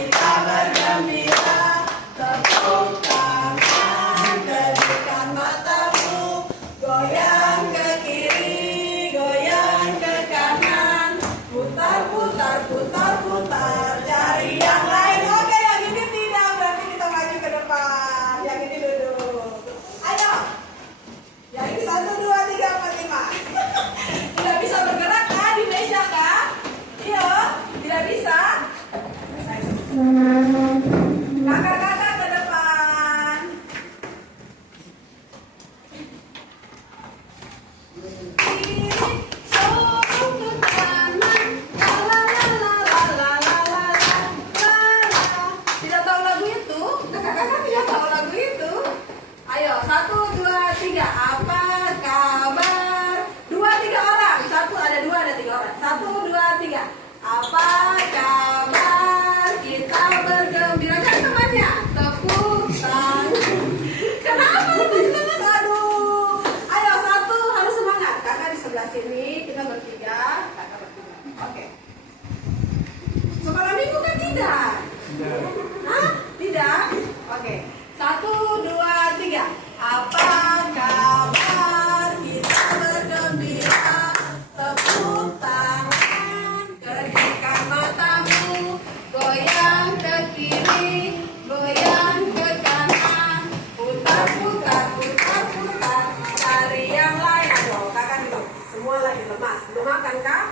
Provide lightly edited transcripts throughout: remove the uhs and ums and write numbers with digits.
kita bergembira, tepuk tangan, kedipkan matamu, goyang ke kiri, goyang ke kanan, putar, putar, putar, putar, cari yang lain. Oke, yang ini tidak, berarti kita maju ke depan. Yang ini duduk. Ayo. Yang ini 1, 2, 3, 4, 5. Tidak bisa bergerak kah di meja kah? Iya, tidak bisa. Kakak-kakak ke depan. Kiri, sorong ke kanan. La la la la la la la la la la. Tidak tahu lagu itu? Kakak-kakak tidak tahu lagu itu? Ayo, 1, 2, 3. Apa kabar? 2, 3 orang. 1, ada 2, ada 3 orang. 1, 2, 3. Apa kabar? Kita bergembira. Kan temannya. Tepuk tangan. Kenapa lebih semangat? Aduh. Ayo, 1 harus semangat. Kakak di sebelah sini. Kita bertiga. Kakak bertiga. Oke. Sekolah minggu kan tidak? Hah? Tidak? Oke. 1, 2, 3. Apa kabar? Kita bergembira. Tepuk tangan, kedipkan matamu, goyang ke kiri, goyang ke kanan, putar, putar, putar, putar, cari yang lain. Aduh, kakak dulu. Semua lagi lemas. Belum makan kah?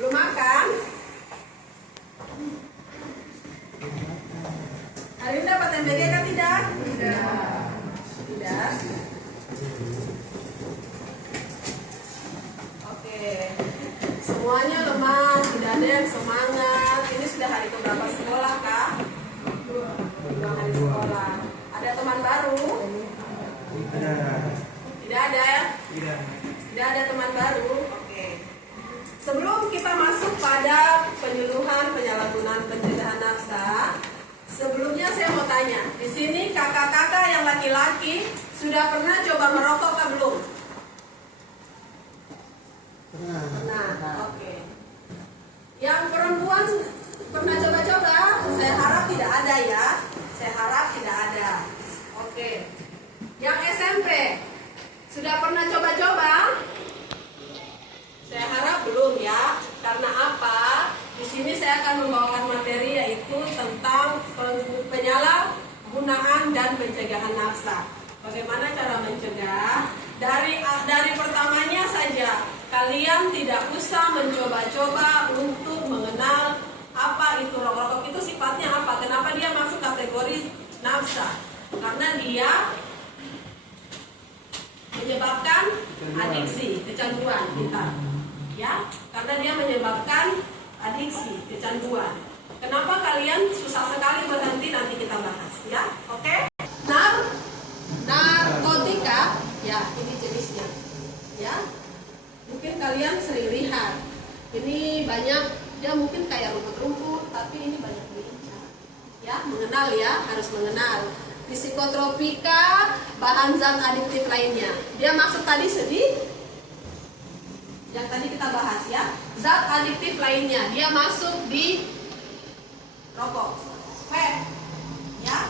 Belum makan? Hari ini dapat MBG kan tidak? Tidak. Tidak. Oke. Semuanya lemah, tidak ada yang semangat. Ini sudah hari keberapa sekolah kah? 2 hari sekolah. Ada teman baru? Tidak ada ya? Tidak ada teman baru. Oke. Sebelum kita masuk pada penyuluhan penyalahgunaan pencegahan nafsa, sebelumnya saya mau tanya, di sini kakak-kakak yang laki-laki sudah pernah coba merokok atau belum? Pernah. Oke. Yang perempuan pernah coba-coba? Saya harap tidak ada ya. Saya harap tidak ada. Oke. Yang SMP sudah pernah coba-coba? Saya harap belum ya. Karena apa? Di sini saya akan membawakan materi yaitu tentang penyalahgunaan dan pencegahan nafsa. Bagaimana cara mencegah? Dari pertamanya saja, kalian tidak usah mencoba-coba untuk mengenal apa itu rokok. Rokok itu sifatnya apa? Kenapa dia masuk kategori nafsa? Karena dia menyebabkan adiksi, kecanduan kita. Ya, karena dia menyebabkan adiksi, kecanduan. Kenapa kalian susah sekali berhenti, nanti kita bahas ya. Oke? Narkotika, ya ini jenisnya. Ya. Mungkin kalian sering lihat. Ini banyak, dia mungkin kayak rumput-rumput, tapi ini banyak melincah. Ya, mengenal ya, harus mengenal. Psikotropika, bahan zat adiktif lainnya. Dia masuk tadi yang tadi kita bahas ya, zat adiktif lainnya, dia masuk di rokok, vape, ya,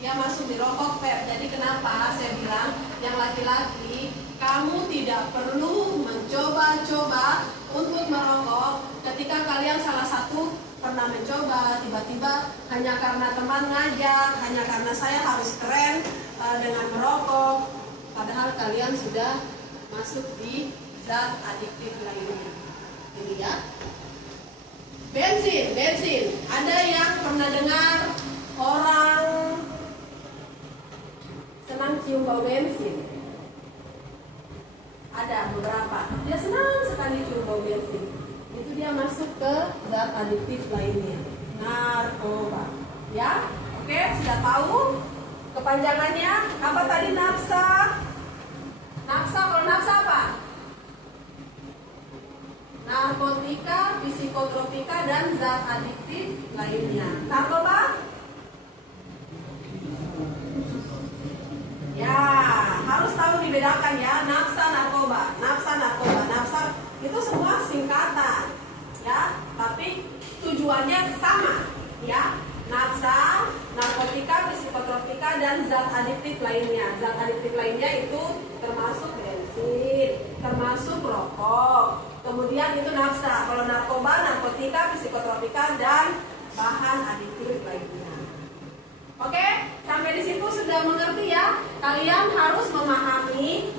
dia masuk di rokok, vape. Jadi kenapa saya bilang yang laki-laki kamu tidak perlu mencoba-coba untuk merokok ketika kalian salah satu pernah mencoba, tiba-tiba hanya karena teman ngajak, hanya karena saya harus keren dengan merokok, padahal kalian sudah masuk di zat adiktif lainnya. Ini ya. Bensin. Ada yang pernah dengar orang senang cium bau bensin? Ada beberapa. Dia senang sekali cium bau bensin. Itu dia masuk ke zat adiktif lainnya. Narkoba. Ya? Oke, sudah tahu kepanjangannya? Apa tadi nafsa? Nafsa, kalau nafsa apa? Narkotika, psikotropika, dan zat adiktif lainnya. Narkoba? Ya, harus tahu dibedakan ya. Nafsa, narkoba. Nafsa itu semua singkatan, ya. Tapi tujuannya sama, ya. Nafsa, narkotika, psikotropika, dan zat adiktif lainnya. Zat adiktif lainnya itu termasuk bensin, termasuk rokok. Kemudian itu nafsa. Kalau narkoba, narkotika, psikotropika, dan bahan adiktif lainnya. Oke, sampai di situ sudah mengerti ya. Kalian harus memahami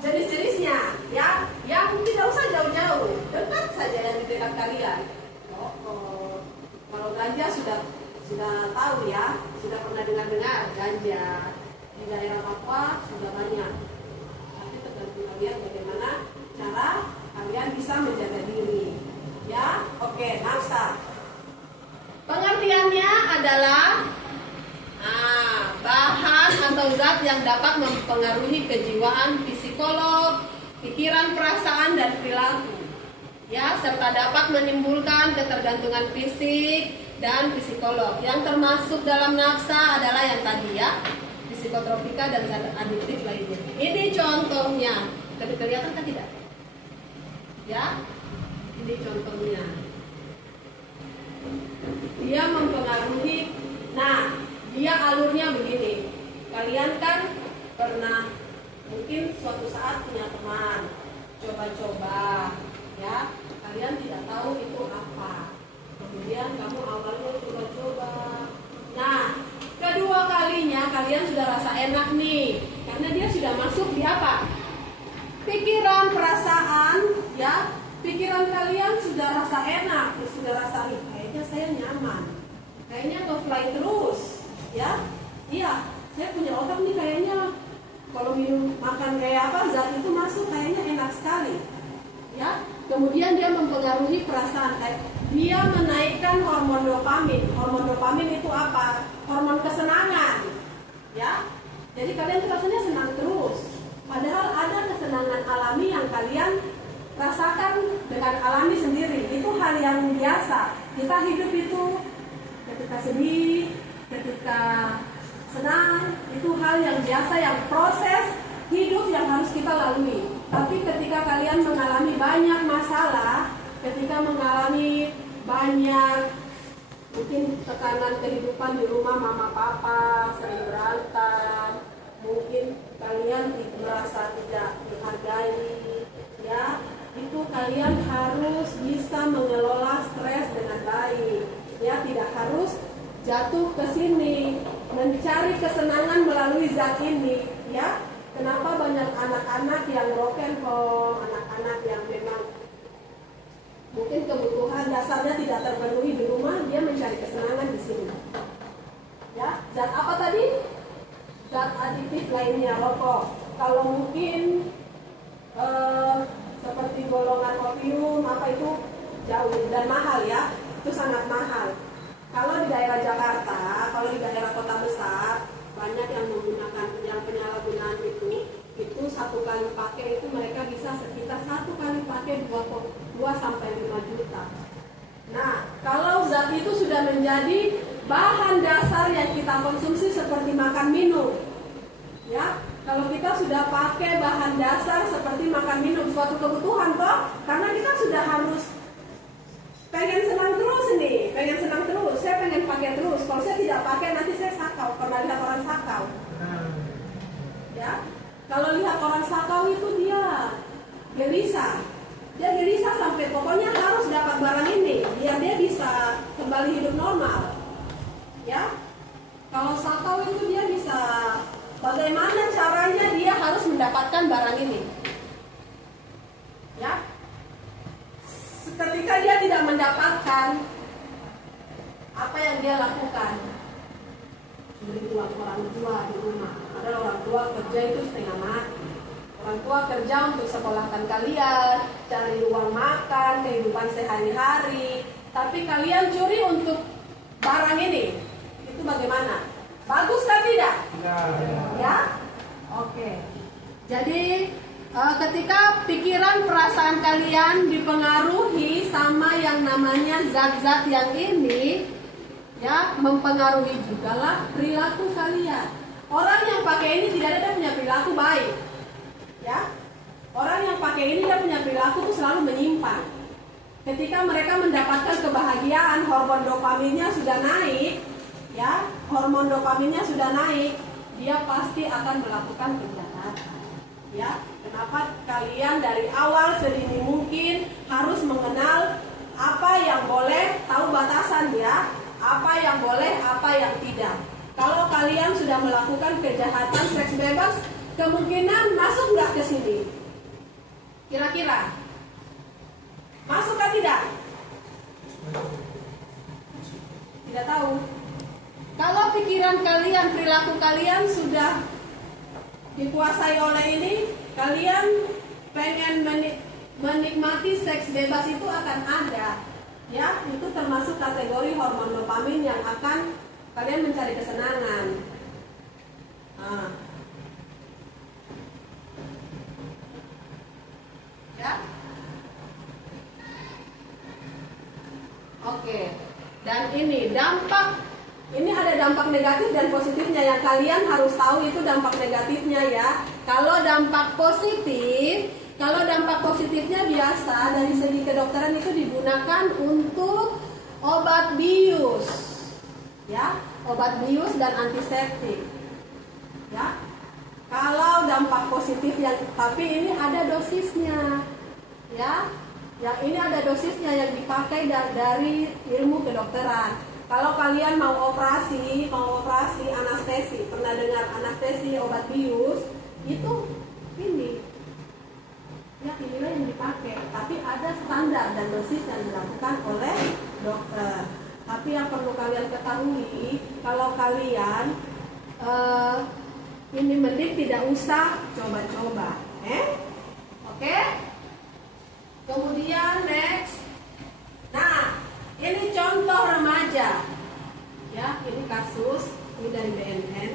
jenis-jenisnya, ya. Yang tidak usah jauh-jauh, dekat saja yang di dekat kalian. Kalau ganja sudah tahu ya, sudah pernah dengar ganja di daerah Papua sudah banyak. Tapi tergantung kalian bagaimana cara kalian bisa menjaga diri. Ya, oke, nafsa. Pengertiannya adalah bahan atau zat yang dapat mempengaruhi kejiwaan, psikolog, pikiran, perasaan, dan perilaku. Ya, serta dapat menimbulkan ketergantungan fisik dan psikolog. Yang termasuk dalam nafsa adalah yang tadi ya, psikotropika dan zat adiktif lainnya. Ini contohnya. Kelihatan kan tidak? Ya, ini contohnya. Dia mempengaruhi. Nah, dia alurnya begini. Kalian kan pernah mungkin suatu saat punya teman, coba-coba. Ya, kalian tidak tahu itu apa. Kemudian kamu awalnya coba-coba. Nah, kedua kalinya kalian sudah rasa enak nih, karena dia sudah masuk di apa? Pikiran, perasaan, ya. Pikiran kalian sudah rasa enak, sudah rasa kayaknya saya nyaman, kayaknya nge-fly terus, ya. Iya, saya punya otak nih kayaknya kalau minum makan kayak apa zat itu masuk kayaknya enak sekali, ya. Kemudian dia mempengaruhi perasaan, dia menaikkan hormon dopamin. Hormon dopamin itu apa? Hormon kesenangan, ya. Jadi kalian rasanya senang terus. Padahal ada kesenangan alami yang kalian rasakan dengan alami sendiri. Itu hal yang biasa. Kita hidup itu ketika sedih, ketika senang, itu hal yang biasa, yang proses hidup yang harus kita lalui. Tapi ketika kalian mengalami banyak masalah, ketika mengalami banyak mungkin tekanan kehidupan di rumah, mama papa sering berantem, mungkin kalian merasa tidak dihargai, ya, itu kalian harus bisa mengelola stres dengan baik, ya, tidak harus jatuh ke sini mencari kesenangan melalui zat ini, ya. Kenapa banyak anak-anak yang rock and roll, anak-anak yang memang mungkin kebutuhan dasarnya tidak terpenuhi di rumah, dia mencari kesenangan di sini. Ya, zat apa tadi? Zat adiktif lainnya, rokok. Kalau mungkin seperti golongan opium, apa itu jauh dan mahal ya, itu sangat mahal. Kalau di daerah Jakarta, kalau di daerah kota besar, banyak yang menggunakan yang penyalahgunaan itu satu kali pakai itu mereka bisa sekitar satu kali pakai 2 sampai 5 juta. Nah, kalau zat itu sudah menjadi bahan dasar yang kita konsumsi seperti makan minum, ya, kalau kita sudah pakai bahan dasar seperti makan minum suatu kebutuhan toh, karena kita sudah harus pengen senang terus nih, pengen senang terus, saya pengen pakai terus. Kalau saya tidak pakai nanti saya sakau, pernah lihat orang sakau, ya. Kalau lihat orang sakau itu dia gelisah sampai pokoknya harus dapat barang ini biar dia bisa kembali hidup normal, ya. Kalau sakau itu dia bisa bagaimana caranya dia harus mendapatkan barang ini, ya. Ketika dia tidak mendapatkan, apa yang dia lakukan? Beri uang orang tua di rumah. Ada orang tua kerja itu setengah mati. Orang tua kerja untuk sekolahkan kalian, cari uang makan, kehidupan sehari-hari. Tapi kalian curi untuk barang ini. Itu bagaimana? Bagus kan tidak? Ya? Oke. Jadi ketika pikiran perasaan kalian dipengaruhi sama yang namanya zat-zat yang ini, ya, mempengaruhi juga lah perilaku kalian. Orang yang pakai ini tidak ada punya perilaku baik, ya. Orang yang pakai ini dia punya perilaku tuh selalu menyimpang, ketika mereka mendapatkan kebahagiaan, hormon dopaminnya sudah naik, ya, hormon dopaminnya sudah naik, dia pasti akan melakukan kejahatan. Ya, kenapa kalian dari awal sedini mungkin harus mengenal apa yang boleh, tahu batasan ya, apa yang boleh, apa yang tidak. Kalau kalian sudah melakukan kejahatan seks bebas, kemungkinan masuk nggak ke sini? Kira-kira masuk atau tidak? Tidak tahu. Kalau pikiran kalian, perilaku kalian sudah dikuasai oleh ini, kalian pengen menikmati seks bebas itu akan ada. Ya, itu termasuk kategori hormon dopamin yang akan kalian mencari kesenangan. Nah. Ya. Oke. Dan ini ada dampak negatif dan positifnya yang kalian harus tahu itu dampak negatifnya ya. Kalau dampak positifnya biasa dari segi kedokteran itu digunakan untuk obat bius. Ya, obat bius dan antiseptik. Ya. Kalau dampak positif tapi ini ada dosisnya. Ya. Yang ini ada dosisnya yang dipakai dari ilmu kedokteran. Kalau kalian mau operasi anestesi, pernah dengar anestesi obat bius, itu ini. Ya, inilah yang dipakai. Tapi ada standar dan dosis yang dilakukan oleh dokter. Tapi yang perlu kalian ketahui, kalau kalian ini mending tidak usah coba-coba. Oke? Kemudian next. Nah, ini contoh remaja. Ya, ini kasus ini dari BNN.